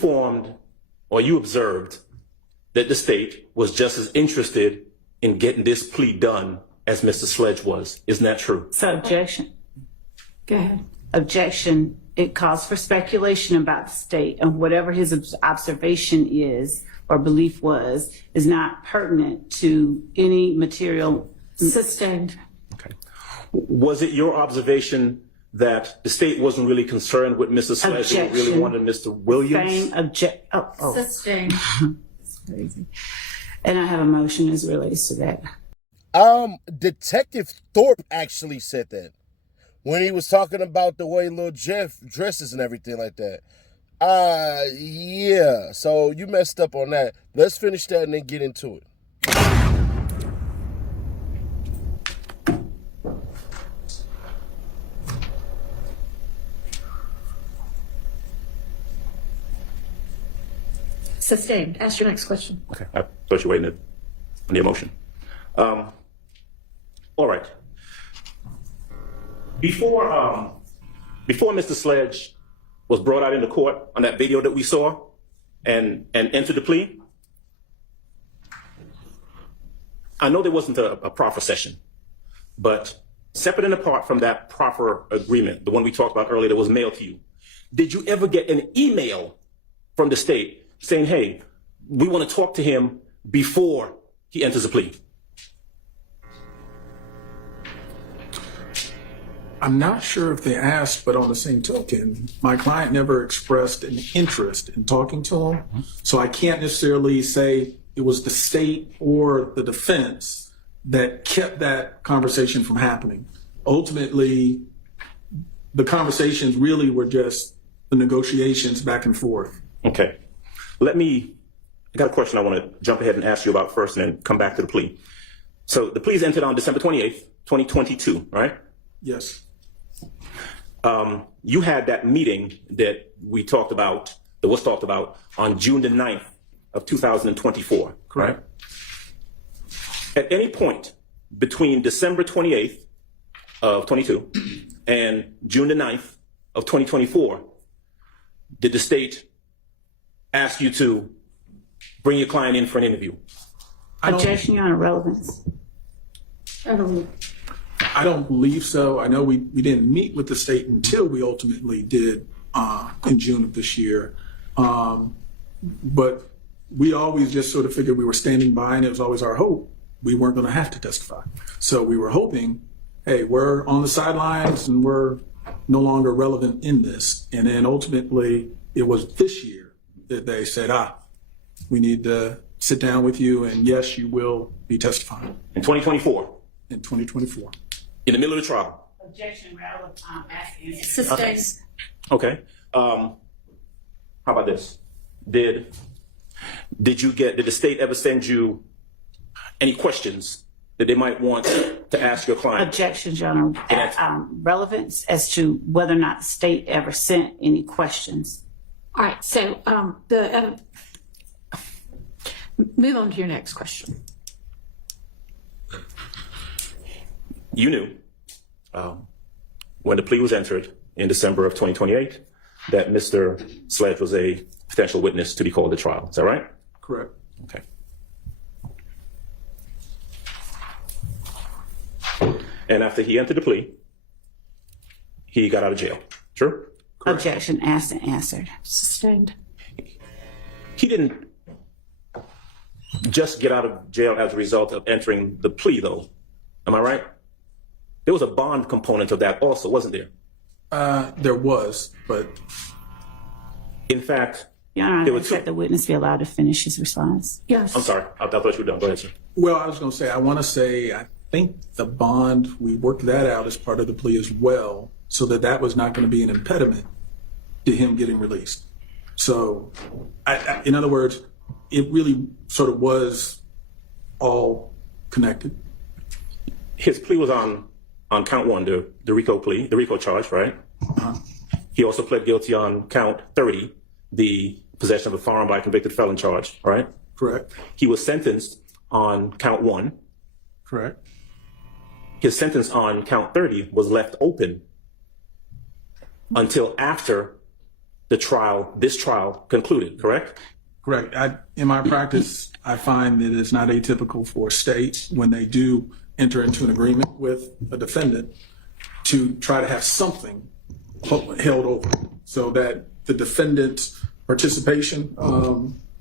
formed or you observed that the state was just as interested in getting this plea done as Mr. Sledge was. Isn't that true? So objection. Go ahead. Objection. It calls for speculation about the state, and whatever his observation is or belief was is not pertinent to any material. Sustained. Okay. Was it your observation that the state wasn't really concerned with Mr. Sledge, they really wanted Mr. Williams? Sustained. That's crazy. And I have a motion as it relates to that. Detective Thorpe actually said that when he was talking about the way little Jeff dresses and everything like that. Yeah. So you messed up on that. Let's finish that and then get into it. Sustained. Ask your next question. Okay, I thought you were waiting on the emotion. All right. Before Mr. Sledge was brought out into court on that video that we saw and entered the plea, I know there wasn't a proffer session, but separate and apart from that proffer agreement, the one we talked about earlier that was mailed to you, did you ever get an email from the state saying, hey, we want to talk to him before he enters a plea? I'm not sure if they asked, but on the same token, my client never expressed an interest in talking to him. So I can't necessarily say it was the state or the defense that kept that conversation from happening. Ultimately, the conversations really were just the negotiations back and forth. Okay. I got a question I want to jump ahead and ask you about first and then come back to the plea. So the plea is entered on December 28th, 2022, right? Yes. You had that meeting that was talked about on June the 9th of 2024, Correct. Right? At any point between December 28th of 22 and June the 9th of 2024, did the state ask you to bring your client in for an interview? Objection, Your Honor, relevance. I don't believe so. I know we didn't meet with the state until we ultimately did in June of this year. But we always just sort of figured we were standing by, and it was always our hope we weren't going to have to testify. So we were hoping, hey, we're on the sidelines and we're no longer relevant in this. And then ultimately it was this year that they said, we need to sit down with you, and yes, you will be testifying. In 2024? In 2024. In the middle of the trial? Objection, relevant. Sustained. Okay. How about this? Did the state ever send you any questions that they might want to ask your client? Objection, Your Honor. Relevance as to whether or not the state ever sent any questions. All right. So move on to your next question. You knew when the plea was entered in December of 2028 that Mr. Sledge was a potential witness to be called at trial. Is that right? Correct. Okay. And after he entered the plea, he got out of jail. True? Correct. Objection, asked and answered. Sustained. He didn't just get out of jail as a result of entering the plea, though. Am I right? There was a bond component of that also, wasn't there? There was, but in fact, Your Honor, I ask that the witness be allowed to finish his response. Yes. I'm sorry. I thought you were done. Go ahead, sir. well, I was going to say, I think the bond, we worked that out as part of the plea as well, so that was not going to be an impediment to him getting released. So, in other words, it really sort of was all connected. His plea was on count one, the RICO plea, the RICO charge, right? Uh-huh. He also pled guilty on count 30, the possession of a firearm by a convicted felon charge, right? Correct. He was sentenced on count 1. Correct. His sentence on count 30 was left open until after this trial concluded, correct? Correct. In my practice, I find that it's not atypical for states when they do enter into an agreement with a defendant to try to have something held over so that the defendant's participation,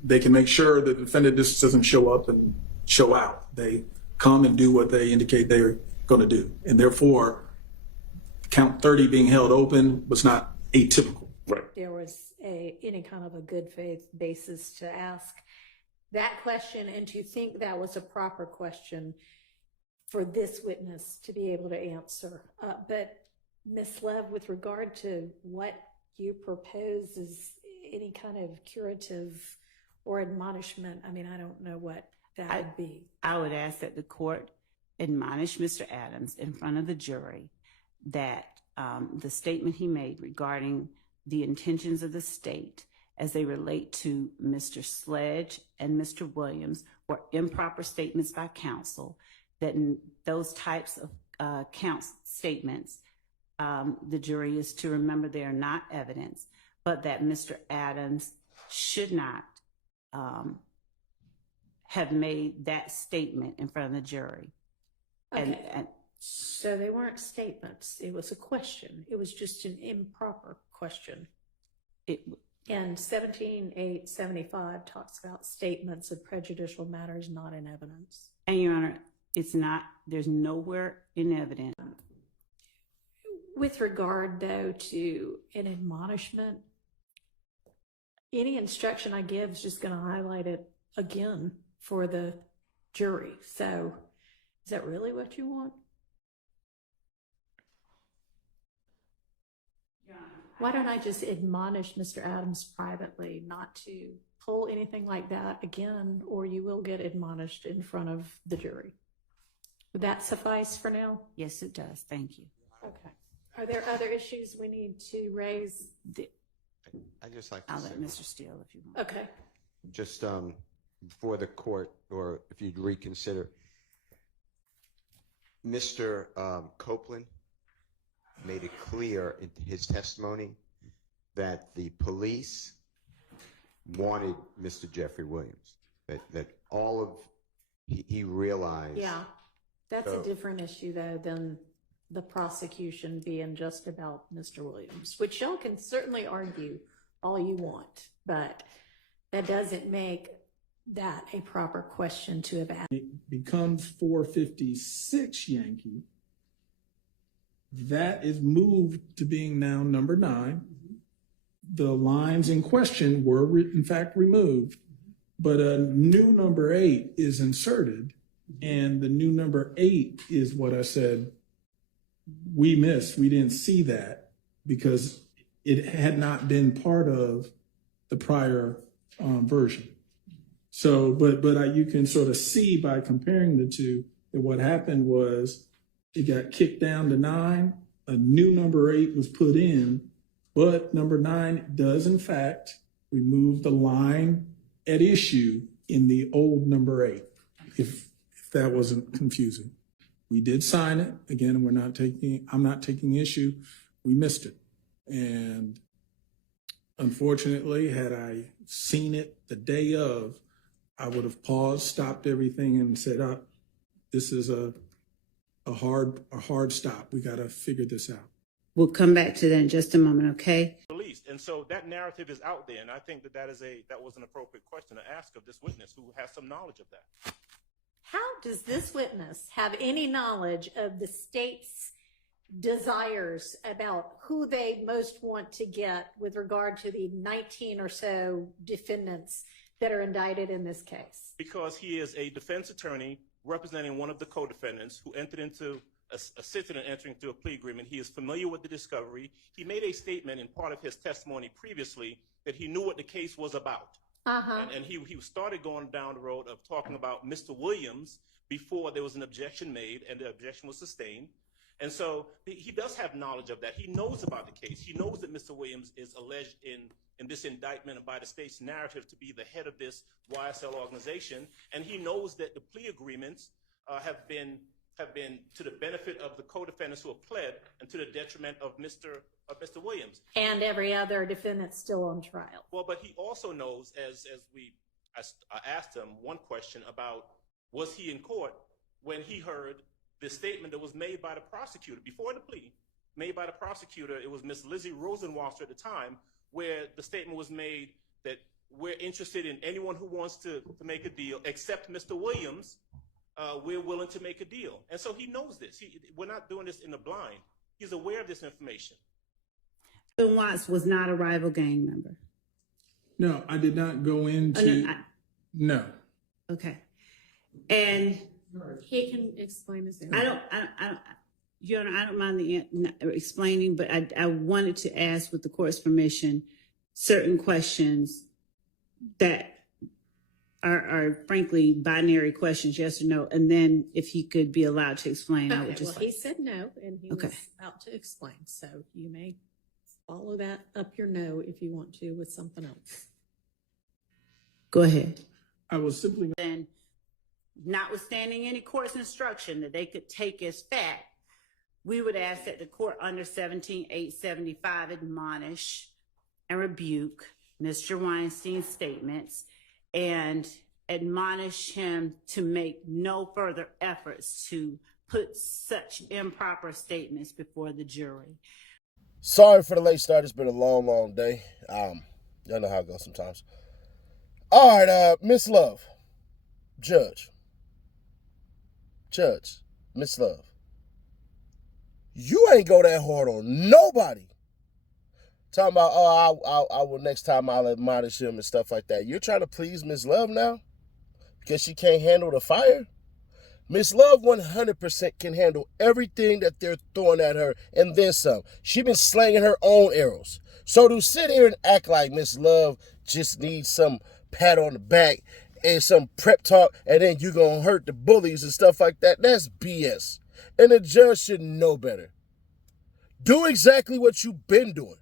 they can make sure the defendant just doesn't show up and show out. They come and do what they indicate they're going to do. And therefore, count 30 being held open was not atypical. Right. There was any kind of a good faith basis to ask that question and to think that was a proper question for this witness to be able to answer. But Ms. Lev, with regard to what you propose is any kind of curative or admonishment, I mean, I don't know what that would be. I would ask that the court admonish Mr. Adams in front of the jury that the statement he made regarding the intentions of the state as they relate to Mr. Sledge and Mr. Williams were improper statements by counsel, that in those types of statements, the jury is to remember they are not evidence, but that Mr. Adams should not have made that statement in front of the jury. Okay. And So they weren't statements. It was a question. It was just an improper question. And 17.875 talks about statements of prejudicial matters not in evidence. And Your Honor, it's not, there's nowhere in evidence. With regard, though, to an admonishment, any instruction I give is just going to highlight it again for the jury. So is that really what you want? Why don't I just admonish Mr. Adams privately not to pull anything like that again, or you will get admonished in front of the jury? Would that suffice for now? Yes, it does. Thank you. Okay. Are there other issues we need to raise? I just like to I'll say, let Mr. Steele if you want. Okay. just before the court, or if you'd reconsider, Mr. Copeland made it clear in his testimony that the police wanted Mr. Jeffrey Williams, that all of, he realized. Yeah. That's a So- different issue, though, than the prosecution being just about Mr. Williams, which y'all can certainly argue all you want, but that doesn't make that a proper question to have asked. It becomes 456 Yankee. That is moved to being now number 9. The lines in question were in fact removed, but a new number 8 is inserted, and the new number 8 is what I said we missed. We didn't see that because it had not been part of the prior version. So, but you can sort of see by comparing the two that what happened was it got kicked down to 9. A new number 8 was put in, but number 9 does in fact remove the line at issue in the old number 8. If that wasn't confusing, we did sign it again, and I'm not taking issue. We missed it, and unfortunately, had I seen it the day of, I would have paused, stopped everything, and said, "This is a hard stop. We got to figure this out." We'll come back to that in just a moment, okay? Released. And so that narrative is out there, and I think that was an appropriate question to ask of this witness who has some knowledge of that. How does this witness have any knowledge of the state's desires about who they most want to get with regard to the 19 or so defendants that are indicted in this case? Because he is a defense attorney representing one of the co-defendants who entered into assisted in entering into a plea agreement. He is familiar with the discovery. He made a statement in part of his testimony previously that he knew what the case was about. And he started going down the road of talking about Mr. Williams before there was an objection made, and the objection was sustained. And so he does have knowledge of that. He knows about the case. He knows that Mr. Williams is alleged in this indictment and by the state's narrative to be the head of this YSL organization. And he knows that the plea agreements have been to the benefit of the co-defendants who have pled and to the detriment of Mr. Mr. Williams. And every other defendant still on trial. Well, but he also knows, I asked him one question about, was he in court when he heard the statement that was made by the prosecutor before the plea, made by the prosecutor. It was Miss Lizzie Rosenwasser at the time, where the statement was made that we're interested in anyone who wants to make a deal, except Mr. Williams. We're willing to make a deal. And so he knows this. We're not doing this in the blind. He's aware of this information. So Watts was not a rival gang member? No, I did not go into. No. Okay. And He can explain his. Your Honor, I don't mind explaining, but I wanted to ask, with the court's permission, certain questions that are frankly binary questions, yes or no, and then if he could be allowed to explain, I would just. Well, he said no, and he was about to explain, so you may follow that up your no if you want to with something else. Go ahead. I was simply. Then, notwithstanding any court's instruction that they could take as fact, we would ask that the court under 17-875 admonish and rebuke Mr. Weinstein's statements and admonish him to make no further efforts to put such improper statements before the jury. Sorry for the late start. It's been a long, long day. Y'all know how it goes sometimes. All right, Miss Love, Judge, Miss Love, you ain't go that hard on nobody. Talking about, I will next time I'll admonish him and stuff like that. You're trying to please Miss Love now because she can't handle the fire? Miss Love 100% can handle everything that they're throwing at her and then some. She been slinging her own arrows. So to sit here and act like Miss Love just needs some pat on the back and some prep talk and then you gonna hurt the bullies and stuff like that, that's BS. And the judge should know better. Do exactly what you've been doing.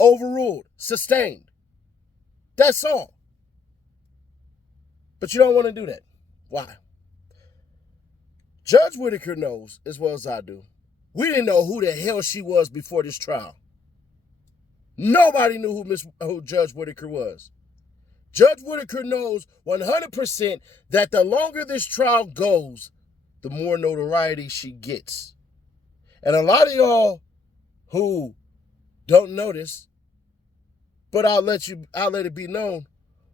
Overruled, sustained. That's all. But you don't want to do that. Why? Judge Whitaker knows as well as I do. We didn't know who the hell she was before this trial. Nobody knew who Judge Whitaker was. Judge Whitaker knows 100% that the longer this trial goes, the more notoriety she gets. And a lot of y'all who don't notice, but I'll let it be known.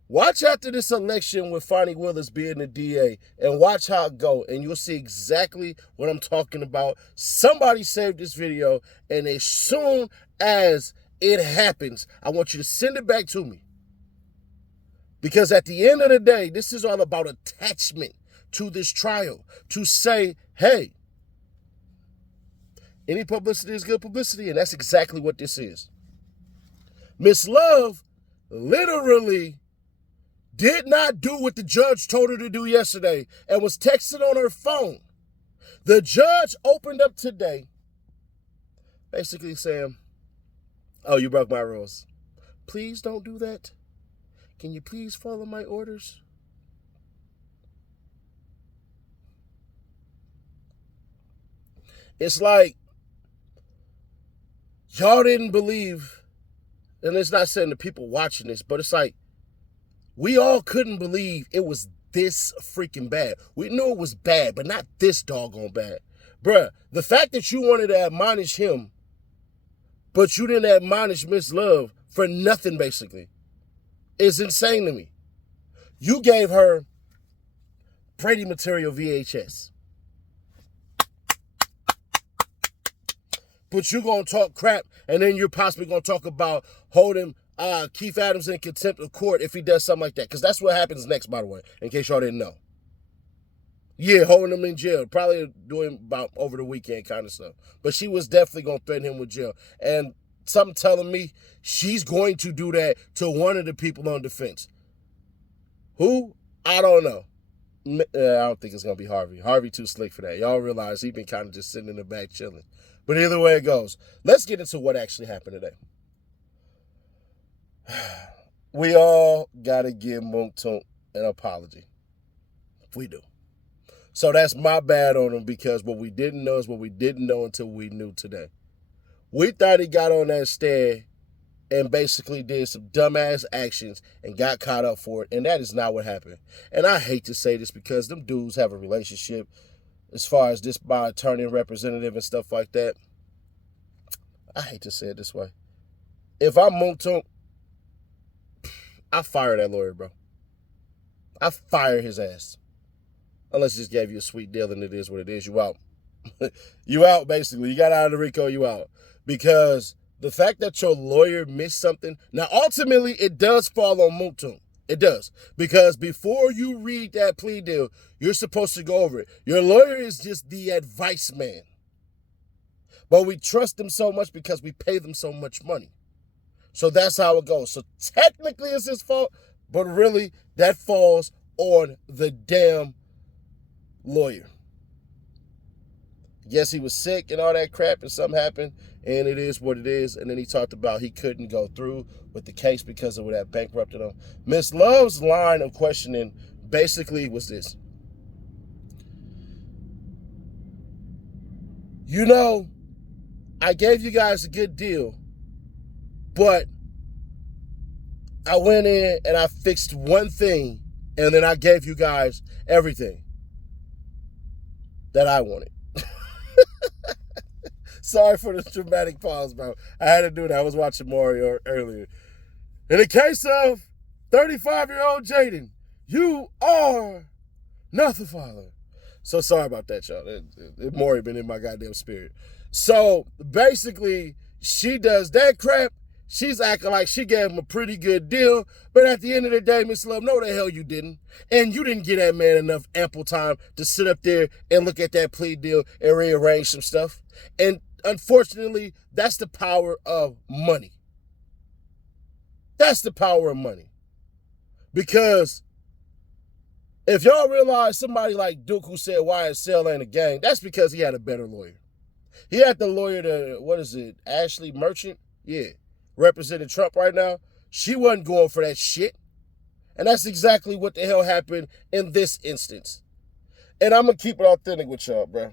Watch after this election with Fonnie Willis being the DA and watch how it go, and you'll see exactly what I'm talking about. Somebody saved this video, and as soon as it happens, I want you to send it back to me. Because at the end of the day, this is all about attachment to this trial. To say, hey, any publicity is good publicity, and that's exactly what this is. Miss Love literally did not do what the judge told her to do yesterday and was texting on her phone. The judge opened up today basically saying, oh, you broke my rules. Please don't do that. Can you please follow my orders? It's like y'all didn't believe, and it's not saying the people watching this, but it's like we all couldn't believe it was this freaking bad. We knew it was bad, but not this doggone bad. Bruh, the fact that you wanted to admonish him, but you didn't admonish Miss Love for nothing, basically, is insane to me. You gave her Brady material VHS. But you're going to talk crap, and then you're possibly going to talk about holding Keith Adams in contempt of court if he does something like that. Because that's what happens next, by the way, in case y'all didn't know. Yeah, holding him in jail. Probably doing about over the weekend kind of stuff. But she was definitely going to threaten him with jail. And something telling me she's going to do that to one of the people on defense. Who? I don't know. I don't think it's going to be Harvey. Harvey too slick for that. Y'all realize he's been kind of just sitting in the back chilling. But either way it goes, let's get into what actually happened today. We all got to give MOUNK TOUNK an apology. We do. So that's my bad on him, because what we didn't know is what we didn't know until we knew today. We thought he got on that stand and basically did some dumbass actions and got caught up for it, and that is not what happened. And I hate to say this because them dudes have a relationship as far as this by attorney and representative and stuff like that. I hate to say it this way. If I'm MOUNK TOUNK, I fire that lawyer, bro. I fire his ass. Unless he just gave you a sweet deal and it is what it is. You out. You out, basically. You got out of the RICO, you out. Because the fact that your lawyer missed something, now ultimately it does fall on MOUNK TOUNK. It does. Because before you read that plea deal, you're supposed to go over it. Your lawyer is just the advice man. But we trust them so much because we pay them so much money. So that's how it goes. So technically it's his fault, but really that falls on the damn lawyer. Yes, he was sick and all that crap and something happened, and it is what it is. And then he talked about he couldn't go through with the case because of that bankrupted him. Miss Love's line of questioning basically was this. You know, I gave you guys a good deal, but I went in and I fixed one thing, and then I gave you guys everything that I wanted. Sorry for the dramatic pause, bro. I had to do that. I was watching Mario earlier. In the case of 35-year-old Jaden, you are not the father. So sorry about that, y'all. Maury been in my goddamn spirit. So basically, she does that crap. She's acting like she gave him a pretty good deal. But at the end of the day, Miss Love, no the hell you didn't. And you didn't give that man enough ample time to sit up there and look at that plea deal and rearrange some stuff. And unfortunately, that's the power of money. That's the power of money. Because if y'all realize somebody like Duke who said YSL ain't a gang, that's because he had a better lawyer. He had the lawyer to, what is it, Ashley Merchant? Yeah, representing Trump right now. She wasn't going for that shit. And that's exactly what the hell happened in this instance. And I'm going to keep it authentic with y'all, bro.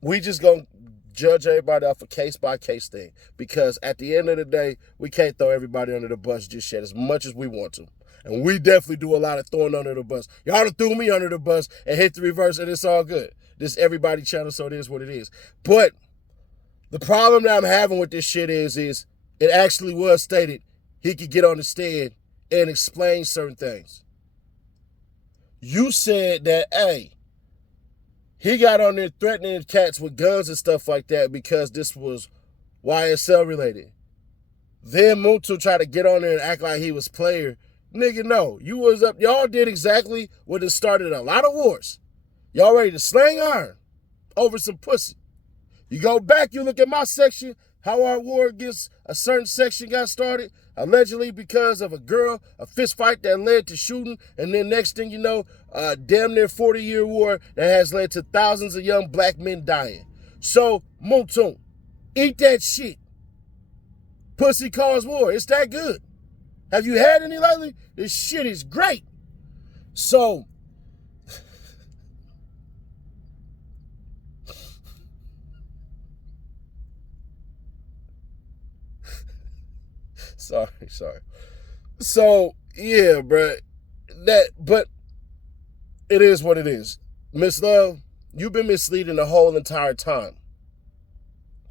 We just going to judge everybody off a case-by-case thing. Because at the end of the day, we can't throw everybody under the bus just yet as much as we want to. And we definitely do a lot of throwing under the bus. Y'all done threw me under the bus and hit the reverse, and it's all good. This everybody channel, so it is what it is. But the problem that I'm having with this shit is it actually was stated he could get on the stand and explain certain things. You said that, hey, he got on there threatening cats with guns and stuff like that because this was YSL related. Then MOUNK tried to get on there and act like he was player. Nigga, no. You was up. Y'all did exactly what has started a lot of wars. Y'all ready to slang iron over some pussy. You go back, you look at my section, how our war against a certain section got started, allegedly because of a girl, a fist fight that led to shooting, and then next thing you know, a damn near 40-year war that has led to thousands of young black men dying. So, MOUNK TOUNK, eat that shit. Pussy cause war. It's that good. Have you had any lately? This shit is great. So, sorry. So, yeah, bruh. But it is what it is. Miss Love, you've been misleading the whole entire time.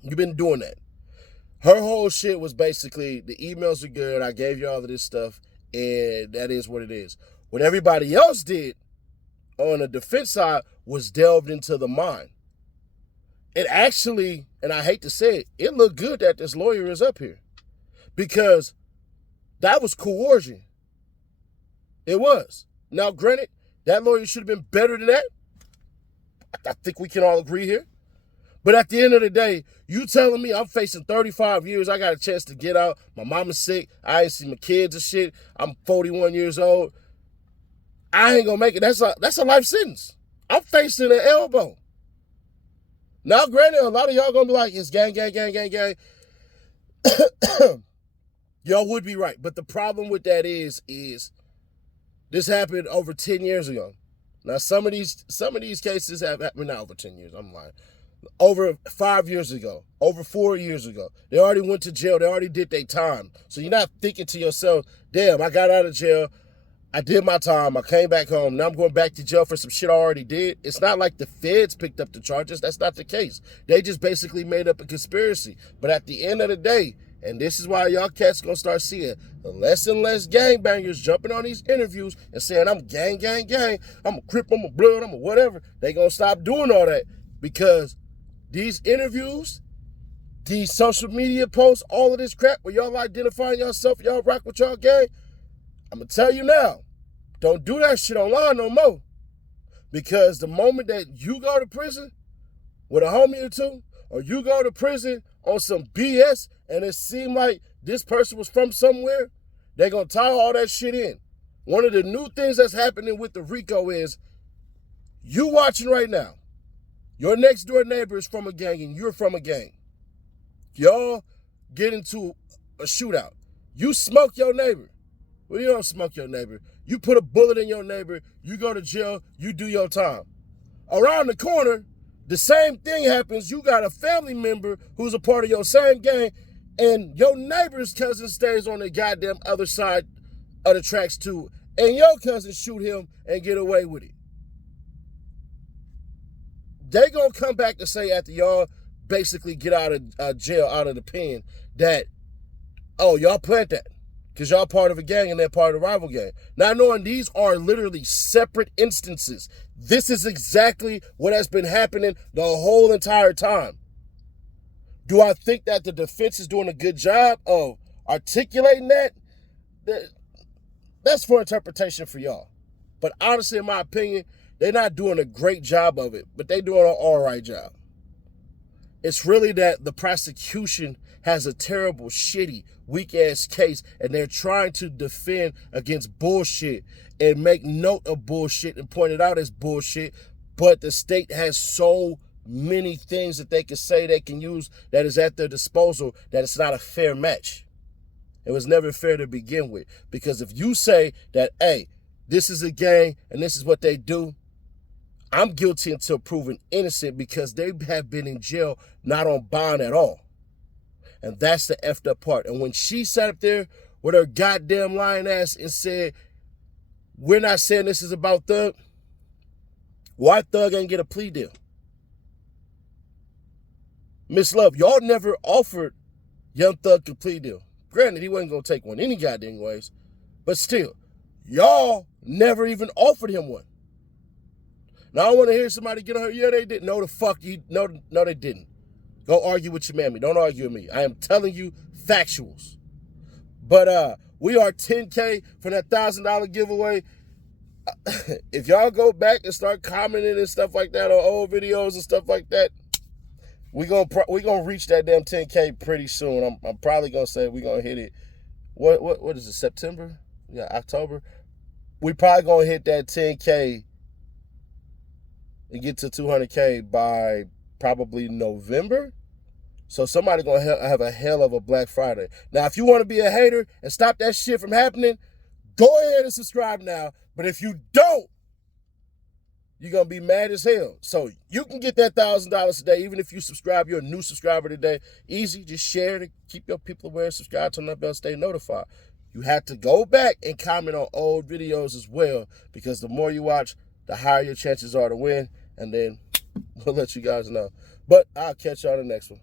You've been doing that. Her whole shit was basically, the emails are good, I gave you all of this stuff, and that is what it is. What everybody else did on the defense side was delved into the mind. It actually, and I hate to say it, it looked good that this lawyer is up here. Because that was coercion. It was. Now, granted, that lawyer should have been better than that. I think we can all agree here. But at the end of the day, you telling me I'm facing 35 years, I got a chance to get out, my mama's sick, I ain't seen my kids and shit, I'm 41 years old, I ain't gonna make it. That's a life sentence. I'm facing an elbow. Now, granted, a lot of y'all gonna be like, it's gang. Y'all would be right. But the problem with that is this happened over 10 years ago. Now, some of these cases have happened, not over 10 years, I'm lying. over 5 years ago, over 4 years ago. They already went to jail. They already did their time. So you're not thinking to yourself, damn, I got out of jail. I did my time. I came back home. Now I'm going back to jail for some shit I already did. It's not like the feds picked up the charges. That's not the case. They just basically made up a conspiracy. But at the end of the day, and this is why y'all cats gonna start seeing less and less gangbangers jumping on these interviews and saying, I'm gang, gang, gang. I'm a Crip, I'm a Blood, I'm a whatever. They gonna stop doing all that because these interviews, these social media posts, all of this crap where y'all identifying yourself, y'all rock with y'all gang, I'm going to tell you now, don't do that shit online no more. Because the moment that you go to prison with a homie or two, or you go to prison on some BS and it seemed like this person was from somewhere, they're going to tie all that shit in. One of the new things that's happening with the RICO is you watching right now. Your next door neighbor is from a gang and you're from a gang. Y'all get into a shootout. You smoke your neighbor. Well, you don't smoke your neighbor. You put a bullet in your neighbor, you go to jail, you do your time. Around the corner, the same thing happens. You got a family member who's a part of your same gang, and your neighbor's cousin stays on the goddamn other side of the tracks too, and your cousin shoot him and get away with it. They gonna come back to say after y'all basically get out of jail, out of the pen, that, oh, y'all planned that. Because y'all part of a gang and they're part of the rival gang. Not knowing these are literally separate instances. This is exactly what has been happening the whole entire time. Do I think that the defense is doing a good job of articulating that? That's for interpretation for y'all. But honestly, in my opinion, they're not doing a great job of it, but they're doing an all right job. It's really that the prosecution has a terrible, shitty, weak-ass case, and they're trying to defend against bullshit and make note of bullshit and point it out as bullshit, but the state has so many things that they can say they can use that is at their disposal that it's not a fair match. It was never fair to begin with, because if you say that, hey, this is a gang and this is what they do, I'm guilty until proven innocent because they have been in jail not on bond at all. And that's the effed up part. And when she sat up there with her goddamn lying ass and said, we're not saying this is about Thug, why Thug ain't get a plea deal? Miss Love, y'all never offered Young Thug a plea deal. Granted, he wasn't going to take one any goddamn ways. But still, y'all never even offered him one. Now, I want to hear somebody get on her. Yeah, they didn't. No, the fuck you. No, they didn't. Go argue with your mammy. Don't argue with me. I am telling you factuals. But we are 10K for that $1,000 giveaway. If y'all go back and start commenting and stuff like that on old videos and stuff like that, we gonna reach that damn 10K pretty soon. I'm probably gonna say we're gonna hit it. What is it? September? Yeah, October. We probably gonna hit that 10K and get to 200K by probably November. So somebody gonna have a hell of a Black Friday. Now, if you want to be a hater and stop that shit from happening, go ahead and subscribe now. But if you don't, you're gonna be mad as hell. So you can get that $1,000 today, even if you subscribe. You're a new subscriber today. Easy, just share it. Keep your people aware. Subscribe, turn that bell, stay notified. You have to go back and comment on old videos as well, because the more you watch, the higher your chances are to win. And then we'll let you guys know. But I'll catch y'all on the next one.